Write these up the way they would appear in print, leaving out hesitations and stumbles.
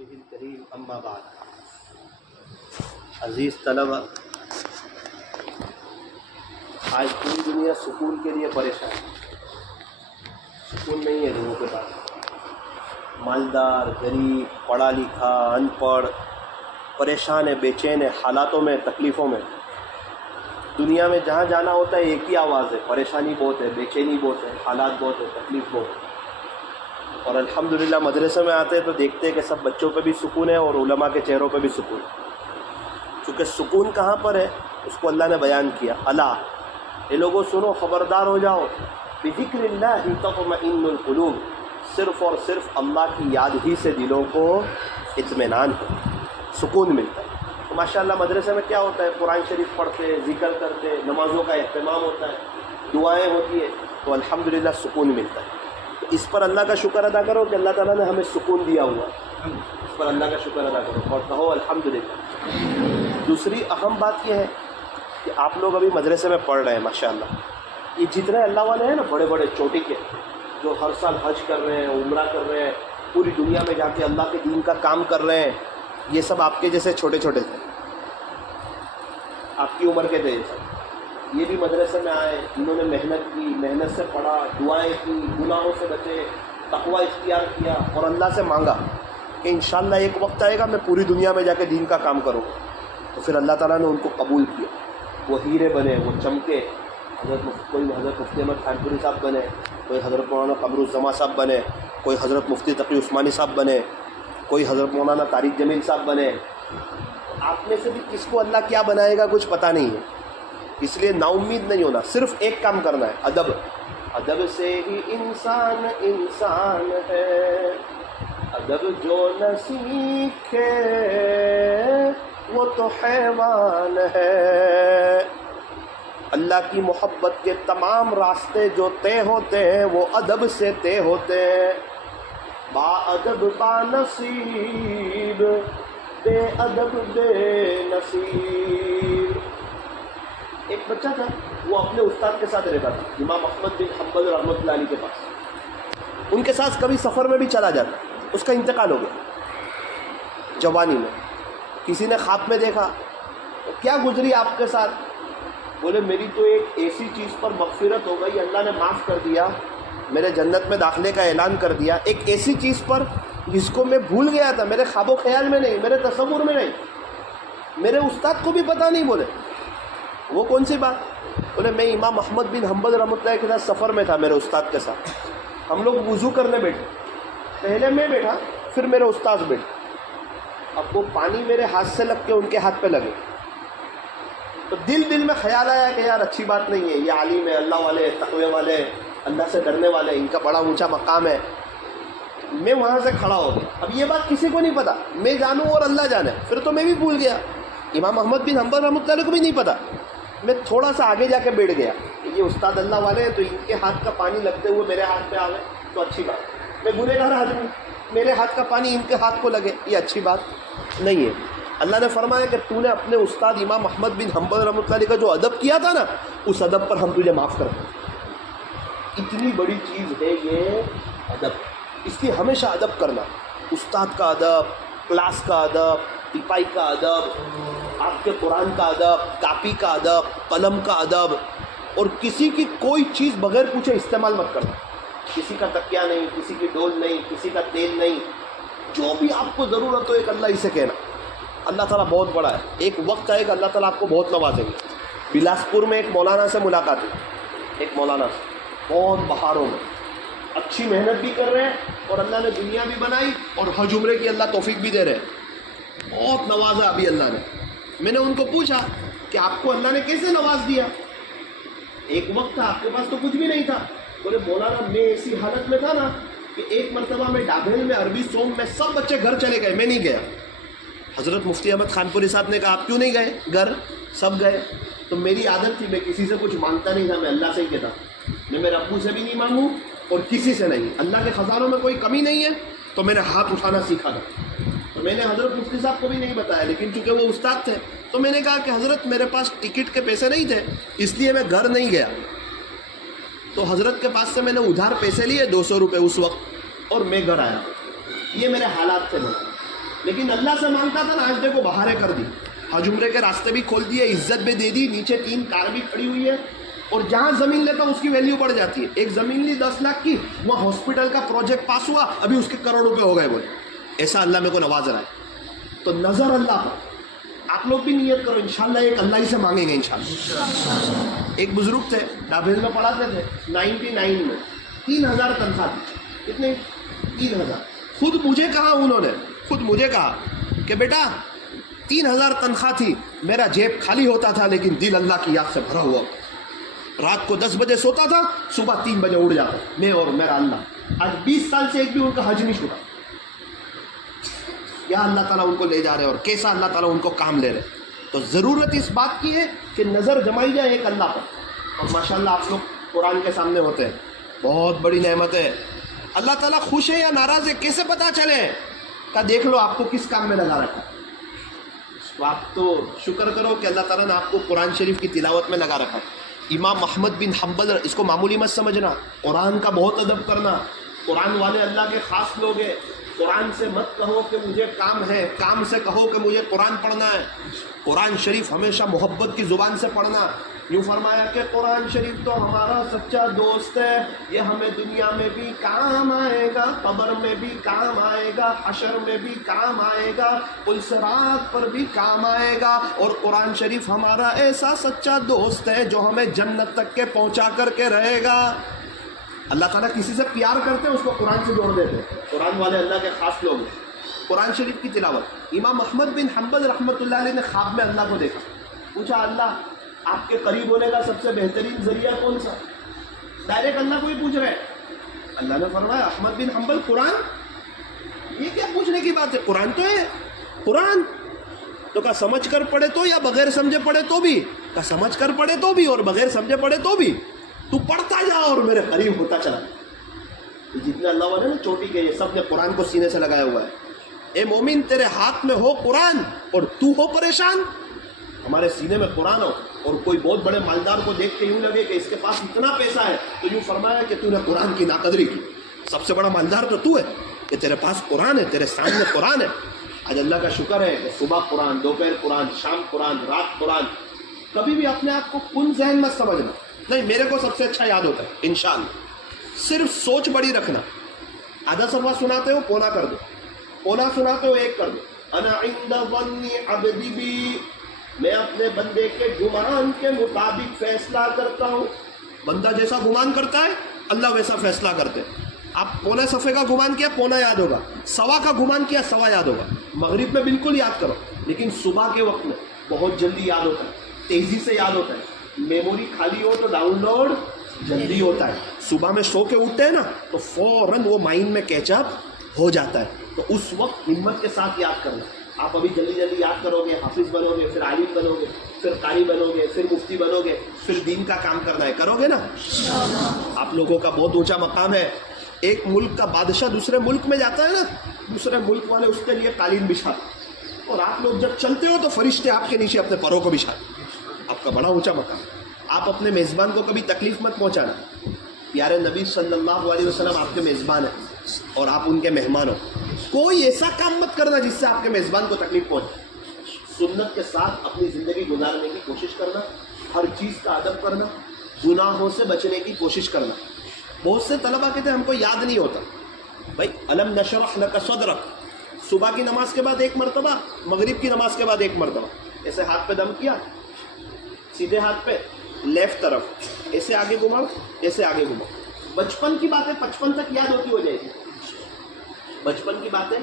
رسوله الکریم اما بعد۔ عزیز طلبہ، آج پوری دنیا سکون کے لیے پریشان ہے۔ سکون نہیں ہے لوگوں کے پاس، مالدار، غریب، پڑھا لکھا، ان پڑھ، پریشان ہے، بے چین ہے، حالاتوں میں، تکلیفوں میں۔ دنیا میں جہاں جانا ہوتا ہے ایک ہی آواز ہے، پریشانی بہت ہے، بے چینی بہت ہے، حالات بہت ہے، تکلیف بہت ہے۔ اور الحمدللہ مدرسے میں آتے ہیں تو دیکھتے ہیں کہ سب بچوں پہ بھی سکون ہے اور علماء کے چہروں پہ بھی سکون ہے۔ چونکہ سکون کہاں پر ہے اس کو اللہ نے بیان کیا، الا یہ لوگوں سنو، خبردار ہو جاؤ، بذکر اللہ تطمئن القلوب، صرف اور صرف اللہ کی یاد ہی سے دلوں کو اطمینان ہے، سکون ملتا ہے۔ تو ماشاءاللہ مدرسے میں کیا ہوتا ہے، قرآن شریف پڑھتے، ذکر کرتے، نمازوں کا اہتمام ہوتا ہے، دعائیں ہوتی ہے، تو الحمدللہ سکون ملتا ہے۔ تو اس پر اللہ کا شکر ادا کرو کہ اللہ تعالیٰ نے ہمیں سکون دیا ہوا، اس پر اللہ کا شکر ادا کرو اور کہو الحمدللہ۔ دوسری اہم بات یہ ہے کہ آپ لوگ ابھی مدرسے میں پڑھ رہے ہیں ماشاءاللہ، یہ جتنے اللہ والے ہیں نا، بڑے بڑے چوٹی کے، جو ہر سال حج کر رہے ہیں، عمرہ کر رہے ہیں، پوری دنیا میں جا کے اللہ کے دین کا کام کر رہے ہیں، یہ سب آپ کے جیسے چھوٹے چھوٹے تھے، آپ کی عمر کے تھے یہ سب۔ یہ بھی مدرسے میں آئے، انہوں نے محنت کی، محنت سے پڑھا، دعائیں کی، گناہوں سے بچے، تقوی اختیار کیا اور اللہ سے مانگا کہ انشاءاللہ ایک وقت آئے گا میں پوری دنیا میں جا کے دین کا کام کروں۔ تو پھر اللہ تعالیٰ نے ان کو قبول کیا، وہ ہیرے بنے، وہ چمکے۔ کوئی حضرت مفتی احمد خان پوری صاحب بنے، کوئی حضرت مولانا قمر الزما صاحب بنے، کوئی حضرت مفتی تقی عثمانی صاحب بنے، کوئی حضرت مولانا طارق جمیل صاحب بنے۔ آپ میں سے بھی کس کو اللہ کیا بنائے گا کچھ پتہ نہیں ہے، اس لیے نا امید نہیں ہونا، صرف ایک کام کرنا ہے، ادب۔ ادب سے ہی انسان انسان ہے، ادب جو نہ سیکھے وہ تو حیوان ہے۔ اللہ کی محبت کے تمام راستے جو طے ہوتے ہیں وہ ادب سے طے ہوتے ہیں۔ با ادب با نصیب، بے ادب بے نصیب۔ ایک بچہ تھا، وہ اپنے استاد کے ساتھ رہتا تھا، امام احمد بن حنبل رحمۃ اللہ علیہ کے پاس۔ ان کے ساتھ کبھی سفر میں بھی چلا جاتا، اس کا انتقال ہو گیا جوانی میں۔ کسی نے خواب میں دیکھا، کیا گزری آپ کے ساتھ؟ بولے میری تو ایک ایسی چیز پر مغفرت ہو گئی، اللہ نے معاف کر دیا، میرے جنت میں داخلے کا اعلان کر دیا، ایک ایسی چیز پر جس کو میں بھول گیا تھا، میرے خواب و خیال میں نہیں، میرے تصور میں نہیں، میرے استاد کو بھی پتہ نہیں۔ بولے وہ کون سی بات؟ بولے میں امام احمد بن حنبل رحمۃ اللہ کے ساتھ سفر میں تھا، میرے استاد کے ساتھ، ہم لوگ وضو کرنے بیٹھے، پہلے میں بیٹھا پھر میرے استاد بیٹھے، اب وہ پانی میرے ہاتھ سے لگ کے ان کے ہاتھ پہ لگے، تو دل میں خیال آیا کہ یار اچھی بات نہیں ہے، یہ عالم ہے، اللہ والے، تقوی والے، اللہ سے ڈرنے والے، ان کا بڑا اونچا مقام ہے۔ میں وہاں سے کھڑا ہو گیا، اب یہ بات کسی کو نہیں پتا، میں جانوں اور اللہ جانے، پھر تو میں بھی بھول گیا، امام احمد بن حنبل رحمۃ اللہ علیہ کو بھی نہیں پتا۔ میں تھوڑا سا آگے جا کے بیٹھ گیا کہ یہ استاد اللہ والے ہیں، تو ان کے ہاتھ کا پانی لگتے ہوئے میرے ہاتھ پہ آ گئے تو اچھی بات، میں گنہگار آدمی، میرے ہاتھ کا پانی ان کے ہاتھ کو لگے، یہ اچھی بات نہیں ہے۔ اللہ نے فرمایا کہ تو نے اپنے استاد امام احمد بن حنبل رحمۃ اللہ علیہ کا جو ادب کیا تھا نا، اس ادب پر ہم تجھے معاف کرتے ہیں۔ اتنی بڑی چیز ہے یہ ادب، اس لیے ہمیشہ ادب کرنا، استاد کا ادب، کلاس کا ادب، ٹپائی کا ادب، آپ کے قرآن کا ادب، کاپی کا ادب، قلم کا ادب، اور کسی کی کوئی چیز بغیر پوچھے استعمال مت کرنا، کسی کا تکیہ نہیں، کسی کی ڈول نہیں، کسی کا تیل نہیں، جو بھی آپ کو ضرورت ہو ایک اللہ ہی سے کہنا۔ اللہ تعالیٰ بہت بڑا ہے، ایک وقت آئے گا اللہ تعالیٰ آپ کو بہت نوازیں گے۔ بلاسپور میں ایک مولانا سے ملاقات ہوئی، ایک مولانا سے، بہت بہاروں میں اچھی محنت بھی کر رہے ہیں اور اللہ نے دنیا بھی بنائی اور حج عمرے کی اللہ توفیق بھی دے رہے ہیں، بہت نوازا ابھی اللہ نے۔ میں نے ان کو پوچھا کہ آپ کو اللہ نے کیسے نواز دیا؟ ایک وقت تھا آپ کے پاس تو کچھ بھی نہیں تھا۔ بولے مولانا میں ایسی حالت میں تھا نا کہ ایک مرتبہ میں ڈابھیل میں عربی سوم میں سب بچے گھر چلے گئے، میں نہیں گیا۔ حضرت مفتی احمد خان پوری صاحب نے کہا آپ کیوں نہیں گئے گھر؟ سب گئے۔ تو میری عادت تھی، میں کسی سے کچھ مانگتا نہیں تھا، میں اللہ سے ہی کہتا، میں میرے ابو سے بھی نہیں مانگوں اور کسی سے نہیں، اللہ کے خزانوں میں کوئی کمی نہیں ہے، تو میں نے ہاتھ اٹھانا سیکھا تھا۔ تو میں نے حضرت مفتی صاحب کو بھی نہیں بتایا، لیکن چونکہ وہ استاد تھے تو میں نے کہا کہ حضرت میرے پاس ٹکٹ کے پیسے نہیں تھے، اس لیے میں گھر نہیں گیا۔ تو حضرت کے پاس سے میں نے ادھار پیسے لیے 200 روپے اس وقت، اور میں گھر آیا۔ یہ میرے حالات تھے۔ لیکن اللہ سے مانگتا تھا نا، آج دیکھو بہاریں کر دی، حج عمرے کے راستے بھی کھول دیے، عزت بھی دے دی، نیچے 3 کار بھی کھڑی ہوئی ہے، اور جہاں زمین لیتا اس کی ویلیو بڑھ جاتی ہے. ایک زمین لی 10 لاکھ کی، وہاں ہاسپٹل کا پروجیکٹ پاس ہوا، ابھی اس کے کروڑ روپے ہو گئے. بولے ایسا اللہ میرے کو نواز رہا ہے. تو نظر اللہ پر. آپ لوگ بھی نیت کرو انشاءاللہ ایک اللہ ہی سے مانگیں گے انشاءاللہ. ایک بزرگ تھے ڈابھیل میں پڑھاتے تھے، 99 میں 3000 تنخواہ تھی. کتنے؟ 3000. خود مجھے کہا انہوں نے، خود مجھے کہا کہ بیٹا 3000 تنخواہ تھی، میرا جیب خالی ہوتا تھا لیکن دل اللہ کی یاد سے بھرا ہوا. رات کو 10 بجے سوتا تھا، صبح 3 بجے اٹھ جاتا، میں اور میرا اللہ. آج 20 سال سے ایک بھی ان کا حج نہیں چھوٹا. کیا اللہ تعالیٰ ان کو لے جا رہے اور کیسا اللہ تعالیٰ ان کو کام لے رہے. تو ضرورت اس بات کی ہے کہ نظر جمائی جائے ایک اللہ پر. اور ماشاءاللہ آپ لوگ قرآن کے سامنے ہوتے ہیں، بہت بڑی نعمت ہے. اللہ تعالیٰ خوش ہے یا ناراض ہے کیسے پتہ چلے؟ کہ دیکھ لو آپ کو کس کام میں لگا رکھا. تو آپ تو شکر کرو کہ اللہ تعالیٰ نے آپ کو قرآن شریف کی تلاوت میں لگا رکھا. امام احمد بن حنبل، اس کو معمولی مت سمجھنا، قرآن کا بہت ادب کرنا. قرآن والے اللہ کے خاص لوگ ہیں. قرآن سے مت کہو کہ مجھے کام ہے، کام سے کہو کہ مجھے قرآن پڑھنا ہے. قرآن شریف ہمیشہ محبت کی زبان سے پڑھنا. یوں فرمایا کہ قرآن شریف تو ہمارا سچا دوست ہے، یہ ہمیں دنیا میں بھی کام آئے گا، قبر میں بھی کام آئے گا، حشر میں بھی کام آئے گا، پل صراط پر بھی کام آئے گا. اور قرآن شریف ہمارا ایسا سچا دوست ہے جو ہمیں جنت تک کے پہنچا کر کے رہے گا. اللہ تعالیٰ کسی سے پیار کرتے ہیں اس کو قرآن سے جوڑ دیتے ہیں. قرآن والے اللہ کے خاص لوگ ہیں. قرآن شریف کی تلاوت. امام احمد بن حنبل رحمۃ اللہ علیہ نے خواب میں اللہ کو دیکھا. پوچھا اللہ آپ کے قریب ہونے کا سب سے بہترین ذریعہ کون سا؟ ڈائریکٹ اللہ کو ہی پوچھ رہے ہیں. اللہ نے فرمایا احمد بن حنبل قرآن. یہ کیا پوچھنے کی بات ہے؟ قرآن تو ہے. قرآن تو کہا سمجھ کر پڑھے تو یا بغیر سمجھے پڑھے تو بھی؟ کہا سمجھ کر پڑھے تو بھی اور بغیر سمجھے پڑھے تو بھی. تو پڑھتا جا اور میرے قریب ہوتا چلا. جتنے اللہ والے نا چوٹی کے یہ سب نے قرآن کو سینے سے لگایا ہوا ہے. اے مومن تیرے ہاتھ میں ہو قرآن اور تو ہو پریشان. ہمارے سینے میں قرآن ہو اور کوئی بہت بڑے مالدار کو دیکھ کے یوں لگے کہ اس کے پاس اتنا پیسہ ہے تو یوں فرمایا کہ تو نے قرآن کی ناقدری کی. سب سے بڑا مالدار تو ہے کہ تیرے پاس قرآن ہے، تیرے سامنے قرآن ہے. آج اللہ کا شکر ہے کہ صبح قرآن، دوپہر قرآن، شام قرآن، رات قرآن. کبھی بھی اپنے آپ کو کن ذہن مت سمجھنا. نہیں میرے کو سب سے اچھا یاد ہوتا ہے انشاءاللہ. صرف سوچ بڑی رکھنا. آدھا صفحہ سناتے ہو پونا کر دو، پونا سناتے ہو 1 کر دو. انا عند ظن عبدی بی، میں اپنے بندے کے گمان کے مطابق فیصلہ کرتا ہوں. بندہ جیسا گمان کرتا ہے اللہ ویسا فیصلہ کرتے. آپ پونے صفحے کا گمان کیا پونا یاد ہوگا، سوا کا گمان کیا سوا یاد ہوگا. مغرب میں بالکل یاد کرو، لیکن صبح کے وقت میں بہت جلدی یاد ہوتا ہے، تیزی سے یاد ہوتا ہے. میموری خالی ہو تو ڈاؤن لوڈ جلدی ہوتا ہے. صبح میں سو کے اٹھتے ہیں نا تو فوراً وہ مائنڈ میں کیچ اپ ہو جاتا ہے. تو اس وقت ہمت کے ساتھ یاد کرنا. آپ ابھی جلدی جلدی یاد کرو گے، حافظ بنو گے، پھر عالم بنو گے، پھر قاری بنو گے، پھر مفتی بنو گے، پھر دین کا کام کرنا ہے، کرو گے نا. آپ لوگوں کا بہت اونچا مقام ہے. ایک ملک کا بادشاہ دوسرے ملک میں جاتا ہے نا، دوسرے ملک والے اس کے لیے قالین بچھاتے، اور آپ لوگ جب چلتے ہو تو فرشتے آپ کے نیچے اپنے پروں کو بچھاتے. آپ کا بڑا اونچا مقام. آپ اپنے میزبان کو کبھی تکلیف مت پہنچانا. پیارے نبی صلی اللہ علیہ وسلم آپ کے میزبان ہیں اور آپ ان کے مہمان ہو. کوئی ایسا کام مت کرنا جس سے آپ کے میزبان کو تکلیف پہنچے. سنت کے ساتھ اپنی زندگی گزارنے کی کوشش کرنا، ہر چیز کا ادب کرنا، گناہوں سے بچنے کی کوشش کرنا. بہت سے طلبہ کہتے ہیں ہم کو یاد نہیں ہوتا. بھائی الم نشرح لک صدرک، صبح کی نماز کے بعد 1 مرتبہ، مغرب کی نماز کے بعد 1 مرتبہ. ایسے ہاتھ پہ دم کیا، سیدھے ہاتھ پہ لیفٹ طرف، ایسے آگے گھماؤ، ایسے آگے گھماؤ. بچپن کی باتیں 55 تک یاد ہوتی ہو جائے گی. بچپن کی باتیں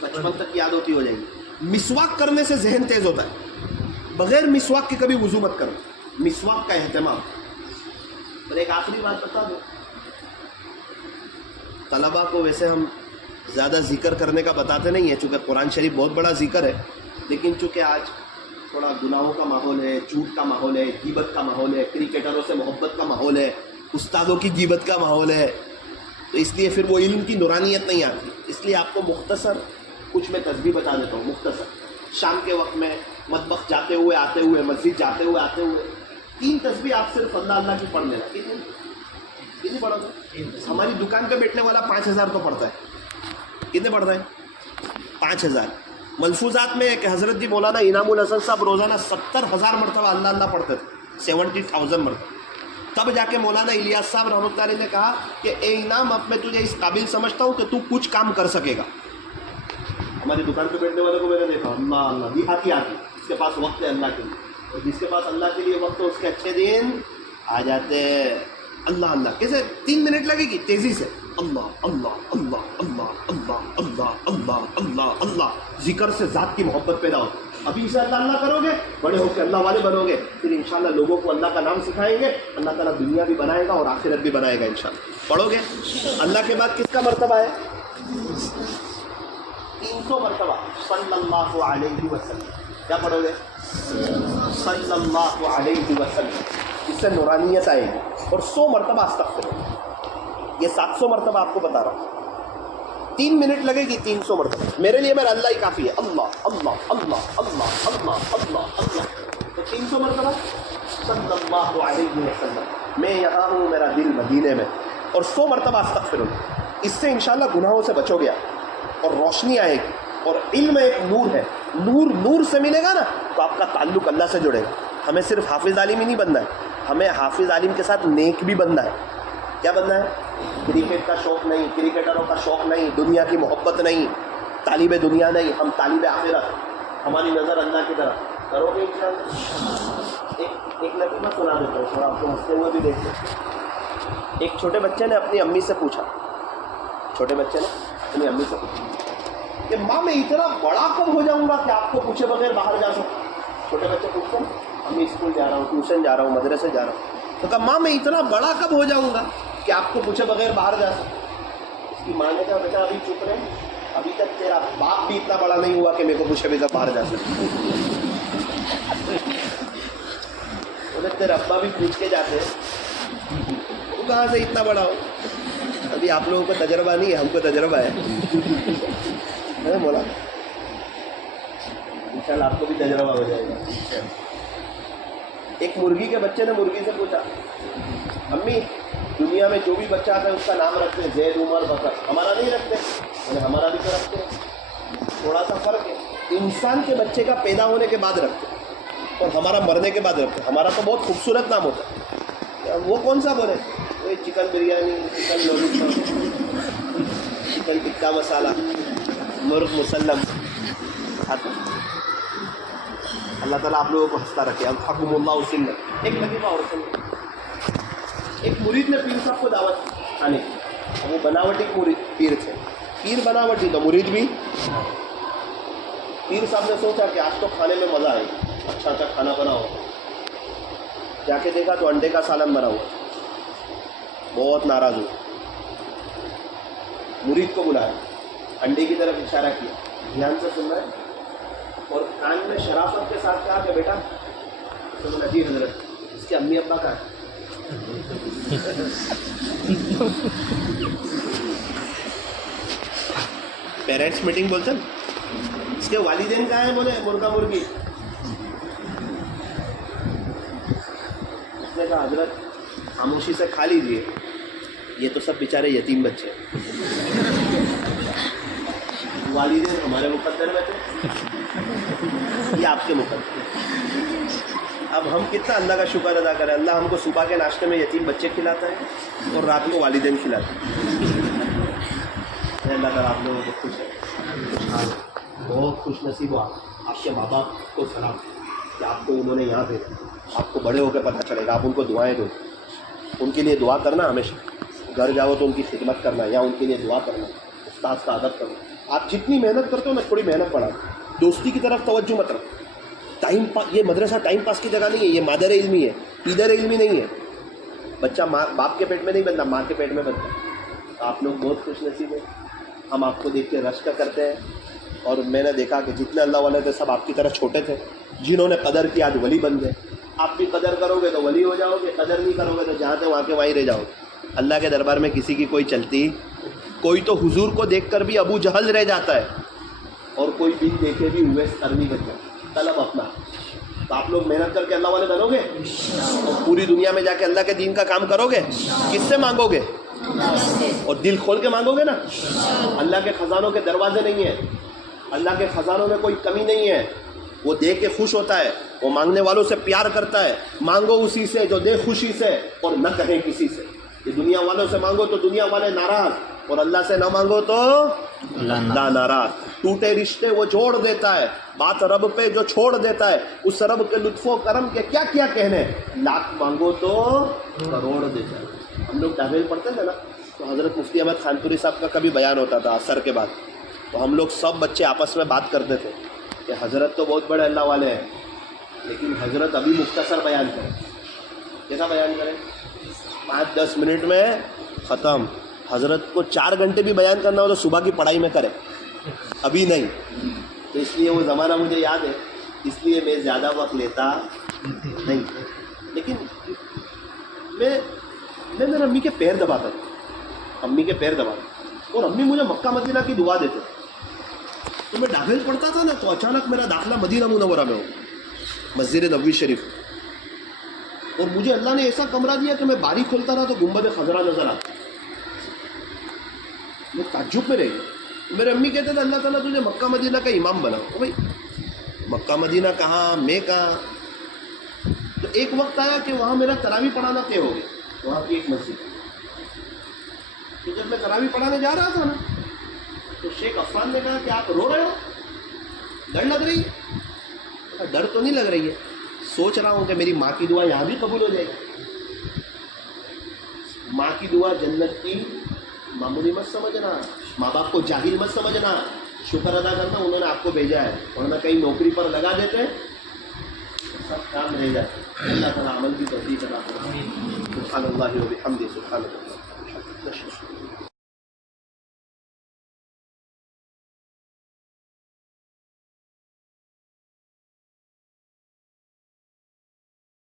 55 تک یاد ہوتی ہو جائیں گی. مسواک کرنے سے ذہن تیز ہوتا ہے. بغیر مسواک کے کبھی وضو مت کرو. مسواک کا اہتمام. اور ایک آخری بات بتا دو، طلباء کو ویسے ہم زیادہ ذکر کرنے کا بتاتے نہیں ہیں چونکہ قرآن شریف بہت بڑا ذکر ہے، لیکن چونکہ آج تھوڑا گناہوں کا ماحول ہے، جھوٹ کا ماحول ہے، غیبت کا ماحول ہے، کرکٹروں سے محبت کا ماحول ہے، استادوں کی غیبت کا ماحول ہے، تو اس لیے پھر وہ علم کی نورانیت نہیں آتی. اس لیے آپ کو مختصر کچھ میں تسبیح بتا دیتا ہوں. مختصر شام کے وقت میں مطبخ جاتے ہوئے آتے ہوئے، مسجد جاتے ہوئے آتے ہوئے 3 تسبیح آپ صرف اللہ اللہ کی پڑھ لینا. کتنی پڑھو گے؟ ہماری دکان پہ بیٹھنے والا 5000 تو پڑھتا ہے. کتنے پڑھتا ہے؟ 5000. ملفوظات میں ہے کہ حضرت جی مولانا انعام الحسن صاحب روزانہ 70,000 مرتبہ اللہ اللہ پڑھتے تھے، 70,000 مرتبہ. تب جا کے مولانا الیاس صاحب رحمۃ اللہ علیہ نے کہا کہ اے انعام، اب میں تجھے اس قابل سمجھتا ہوں کہ تو کچھ کام کر سکے گا. ہماری دکان پہ بیٹھنے والے کو میں نے دیکھا، اللہ اللہ دی ہاتھی آتی، اس کے پاس وقت ہے اللہ کے لیے، اور جس کے پاس اللہ کے لیے وقت ہو اس کے اچھے دن آ جاتے. اللہ اللہ کیسے 3 منٹ لگے گی تیزی سے، اللہ اللہ اللہ اللہ اللہ اللہ اللہ اللہ اللہ، ذکر سے ذات کی محبت پیدا ہوتی. ابھی سے اللہ اللہ کرو گے، بڑے ہو کے اللہ والے بنو گے، پھر انشاءاللہ لوگوں کو اللہ کا نام سکھائیں گے، اللہ تعالیٰ دنیا بھی بنائے گا اور آخرت بھی بنائے گا انشاءاللہ. پڑھو گے. اللہ کے بعد کس کا مرتبہ ہے؟ 300 مرتبہ صلی اللہ علیہ وسلم. کیا پڑھو گے؟ صلی اللہ علیہ وسلم. اس سے نورانیت آئے گی. اور 100 مرتبہ استغفر. یہ 700 مرتبہ آپ کو بتا رہا ہوں. 3 منٹ لگے گی 300 مرتبہ. میرے لیے میرا اللہ ہی کافی ہے. اللہ اللہ اللہ اللہ اللہ اللہ اللہ. تو 300 مرتبہ صلی اللہ علیہ وسلم. میں یہاں ہوں، میرا دل مدینے میں. اور 100 مرتبہ استغفر. اس سے انشاءاللہ گناہوں سے بچو گے اور روشنی آئے گی. اور علم ایک نور ہے، نور سے ملے گا نا تو آپ کا تعلق اللہ سے جڑے گا. ہمیں صرف حافظ عالم ہی نہیں بننا ہے، ہمیں حافظ عالم کے ساتھ نیک بھی بننا ہے. کیا بننا ہے؟ کرکٹ کا شوق نہیں، کرکٹروں کا شوق نہیں، دنیا کی محبت نہیں، طالب دنیا نہیں، ہم طالب آخرت. ہماری نظر اللہ کی طرف کرو گے انشاءاللہ. ایک لطیفہ سنا دیتا ہوں، تھوڑا آپ کو ہنستے ہوئے بھی دیکھتے. ایک چھوٹے بچے نے اپنی امی سے پوچھا، اپنی امی سے پوچھا کہ ماں میں اتنا بڑا کب ہو جاؤں گا کہ آپ کو پوچھے بغیر باہر جا سکوں. چھوٹے بچے پوچھتے ہیں، امی اسکول جا رہا ہوں، ٹیوشن جا رہا ہوں، مدرسے جا رہا ہوں. تو کہا ماں میں اتنا بڑا کب ہو جاؤں گا کہ آپ کو پوچھے بغیر باہر جا سکوں. اس کی ماں نے کہا بیٹا ابھی چپ رہے، ابھی تک تیرا باپ بھی اتنا بڑا نہیں ہوا کہ میرے کو پوچھے بغیر باہر جا سکے. تیرے ابا بھی پوچھ کے جاتے ہیں، وہ کہاں سے اتنا بڑا ہو. ابھی آپ لوگوں کو تجربہ نہیں ہے، ہم کو تجربہ ہے. بولا انشاءاللہ آپ کو بھی تجربہ ہو جائے گا. ایک مرغی کے بچے نے مرغی سے پوچھا، امی دنیا میں جو بھی بچہ آتا ہے اس کا نام رکھتے ہیں زید، عمر، بکر، ہمارا نہیں رکھتے. ہمارا بھی تو رکھتے ہیں، تھوڑا سا فرق ہے. انسان کے بچے کا پیدا ہونے کے بعد رکھتے ہیں اور ہمارا مرنے کے بعد رکھتے ہیں. ہمارا تو بہت خوبصورت نام ہوتا ہے. وہ کون سا بولے؟ وہی chicken biryani, chicken lolly, chicken tikka masala, murgh musallam. اللہ تعالیٰ آپ لوگوں کو ہنستا رکھے. الحکم اللہ وسلم. ایک لطیفہ اور سن. ایک مرید نے پیر صاحب کو دعوت کھانے کی، وہ بناوٹی پیر تھے. پیر بناوٹی تو مرید بھی. پیر صاحب نے سوچا کہ آج تو کھانے میں مزہ آئے، اچھا اچھا کھانا بناؤ. جا کے دیکھا تو انڈے کا سالن بنا ہوا. بہت ناراض ہوا. مرید کو بلایا، انڈے کی طرف اشارہ کیا، دھیان سے سننا ہے اور کان میں شرافت کے ساتھ کہا کہ بیٹا، تو بولا جی حضرت، اس کے امی ابا کا ہے. پیرنٹس میٹنگ بولتے ہیں، اس کے والدین کہاں ہیں؟ بولے مرغا مرغی. اس نے کہا حضرت خاموشی سے کھا لیجیے، یہ تو سب بیچارے یتیم بچے ہیں. والدین ہمارے مقدر میں تھے، یہ آپ کے مقدر. اب ہم کتنا اللہ کا شکر ادا کریں. اللہ ہم کو صبح کے ناشتے میں یتیم بچے کھلاتا ہے اور رات کو والدین کھلاتا ہے. اللہ تعالیٰ آپ لوگوں کو خوش ہے، خوشحال، بہت خوش نصیب ہو. آپ کے ماں باپ کو سلام کہ آپ کو انہوں نے یہاں بھیجا. آپ کو بڑے ہو کے پتہ چلے گا. آپ ان کو دعائیں دو، ان کے لیے دعا کرنا ہمیشہ. گھر جاؤ تو ان کی خدمت کرنا یا ان کے لیے دعا کرنا، استاد کا ادب کرنا. آپ جتنی محنت کرتے ہو نا تھوڑی محنت پڑھا. دوستی کی طرف توجہ مت رکھو. ٹائم پاس، یہ مدرسہ ٹائم پاس کی جگہ نہیں ہے، یہ مادر علمی ہے، ادھر علمی نہیں ہے. بچہ باپ کے پیٹ میں نہیں بنتا، ماں کے پیٹ میں بنتا. آپ لوگ بہت خوش نصیب ہیں. ہم آپ کو دیکھ کے رشک کرتے ہیں. اور میں نے دیکھا کہ جتنے اللہ والے تھے سب آپ کی طرح چھوٹے تھے. جنہوں نے قدر کی آج ولی بن گئے. آپ بھی قدر کرو گے تو ولی ہو جاؤ گے، قدر نہیں کرو گے تو جہاں تھے وہاں کے وہیں رہ جاؤ گے. اللہ کے دربار میں کسی کی کوئی چلتی. کوئی تو حضور کو دیکھ کر بھی ابو جہل رہ جاتا ہے اور کوئی بن دیکھے بھی اویس قرنی بن جاتا ہے. طلب اپنا. تو آپ لوگ محنت کر کے اللہ والے بنو گے اور پوری دنیا میں جا کے اللہ کے دین کا کام کرو گے. کس سے مانگو گے؟ اور دل کھول کے مانگو گے نا. اللہ کے خزانوں کے دروازے نہیں ہیں. اللہ کے خزانوں میں کوئی کمی نہیں ہے، وہ دے کے خوش ہوتا ہے، وہ مانگنے والوں سے پیار کرتا ہے۔ مانگو اسی سے جو دے خوشی سے اور نہ کہیں کسی سے۔ یہ دنیا والوں سے مانگو تو دنیا والے ناراض، اور اللہ سے نہ مانگو تو اللہ ناراض۔ ٹوٹے رشتے وہ جوڑ دیتا ہے، بات رب پہ جو چھوڑ دیتا ہے، اس رب کے لطف و کرم کے کیا کیا کہنے، لاکھ مانگو تو کروڑ دیتا ہے۔ ہم لوگ تحویل پڑھتے تھے نا، تو حضرت مفتی احمد خانپوری صاحب کا کبھی بیان ہوتا تھا عصر کے بعد، تو ہم لوگ سب بچے آپس میں بات کرتے تھے کہ حضرت تو بہت بڑے اللہ والے ہیں، لیکن حضرت ابھی مختصر بیان کریں۔ کیسا بیان کریں؟ 5-10 منٹ میں ختم۔ حضرت کو 4 گھنٹے بھی بیان کرنا ہو تو صبح کی پڑھائی میں کرے، ابھی نہیں۔ تو اس لیے وہ زمانہ مجھے یاد ہے، اس لیے میں زیادہ وقت لیتا نہیں، لیکن میں میرے امی کے پیر دباتا تھا، امی کے پیر دباتا، اور امی مجھے مکہ مدینہ کی دعا دیتے تھے۔ تو میں داخل پڑھتا تھا نا، تو اچانک میرا داخلہ مدینہ منورہ میں ہو، مسجد نبوی شریف، اور مجھے اللہ نے ایسا کمرہ دیا کہ میں باری کھولتا رہا تو گنبد خضرا نظر آتا۔ میں تعجب میں رہ گیا۔ میرے امی کہتے تھے اللہ تعالیٰ تجھے مکہ مدینہ کا امام بنا۔ تو بھائی مکہ مدینہ کہاں، میں کہاں؟ تو ایک وقت آیا کہ وہاں میرا تراویح پڑھانا طے ہو گیا، وہاں کی ایک مسجد۔ تو جب میں تراویح پڑھانے جا رہا تھا نا، تو شیخ عفان نے کہا کہ آپ رو رہے ہو، ڈر لگ رہی ہے؟ ڈر تو نہیں لگ رہی ہے، سوچ رہا ہوں کہ میری ماں کی دعا یہاں بھی قبول ہو جائے گی۔ ماں کی دعا جنت کی معمولی مت سمجھنا، ماں باپ کو جاہل مت سمجھنا، شکر ادا کرنا انہوں نے آپ کو بھیجا ہے، ورنہ کہیں نوکری پر لگا دیتے سب کام رہ جاتے۔ اللہ تعالیٰ عمل کی توفیق عطا فرمائے۔ سبحان اللہ و بحمدہ، سبحان اللہ۔